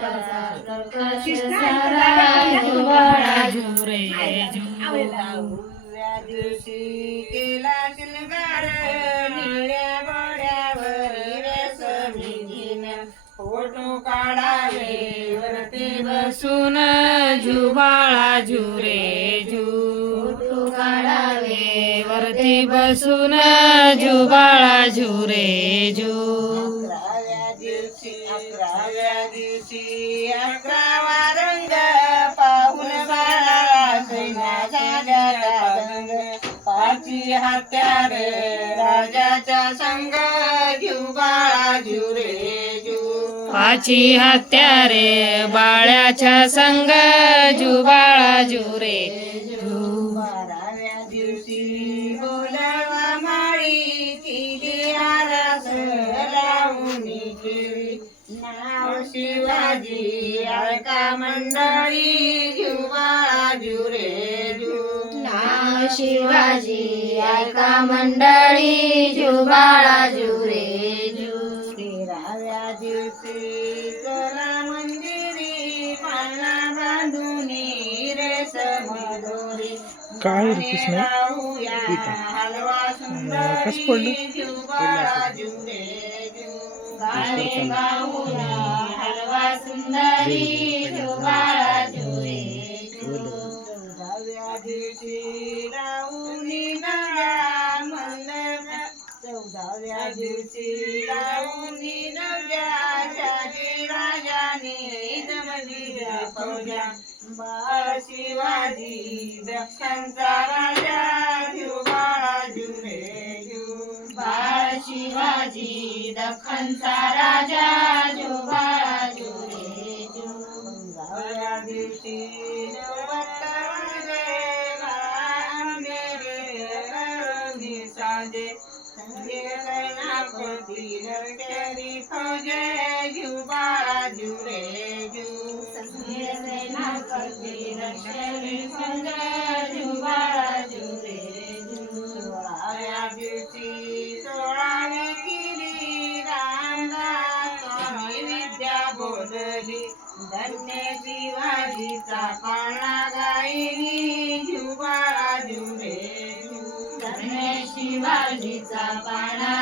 कर्कश सारा जुबाळा जुरे या दिवशी केला शिंगार निळ्या गोड्यावर रेशमी दिन फोटो काढावे वरती बसून जुबाळा जुरे जू फोटो काढावे वरती बसून जुबाळा जुरे जू 11व्या दिवशी 11वा रंग पाहून बाळा सैन्या झाल्या दंग पाची हत्यारे राजाच्या संग घेऊ बाळा जुरे जू पाची हत्यारे बाळ्याच्या संग जुबाळा जुरे जू 12व्या दिवशी बोलवा माळी केली आरास लावून केली नाव शिवाजी ऐका मंडळी जुबाळा जुरे जू नाव शिवाजी ऐका मंडळी जुबाळा जुरे जू 13व्या दिवशी चला मंदिरी पाळणा बांधून रेशम दोरी काय रे कृष्ण गाऊया हलवा सुंदरी जुबाळा जुरे जू गाणे गाऊया हलवा सुंदरी जुबाळा जुरे जू 14व्या दिवशी राऊनी नव्या मंद 14व्या दिवशी राऊनी नव्या शाजी राजाने जमली फौजा बाळ शिवाजी दक्षांचा राजा जुबाळा जुरे जू बाळ शिवाजी दख्खनचा राजा जुबाळा जुरे जू 15व्या दिवशी नवरात्रे अंधेरे साजे संगे सेनापती लष्करी फौजे जुबाळा जुरे जू सेनापती लष्करी फौज जुबाळा जुरे जू 16व्या दिवशी 16वी केली रामदास स्वामी विद्या बोलली धन्य शिवाजीचा पाळणा गायली जुबाळा जुरे जू धन्य शिवाजीचा पाळणा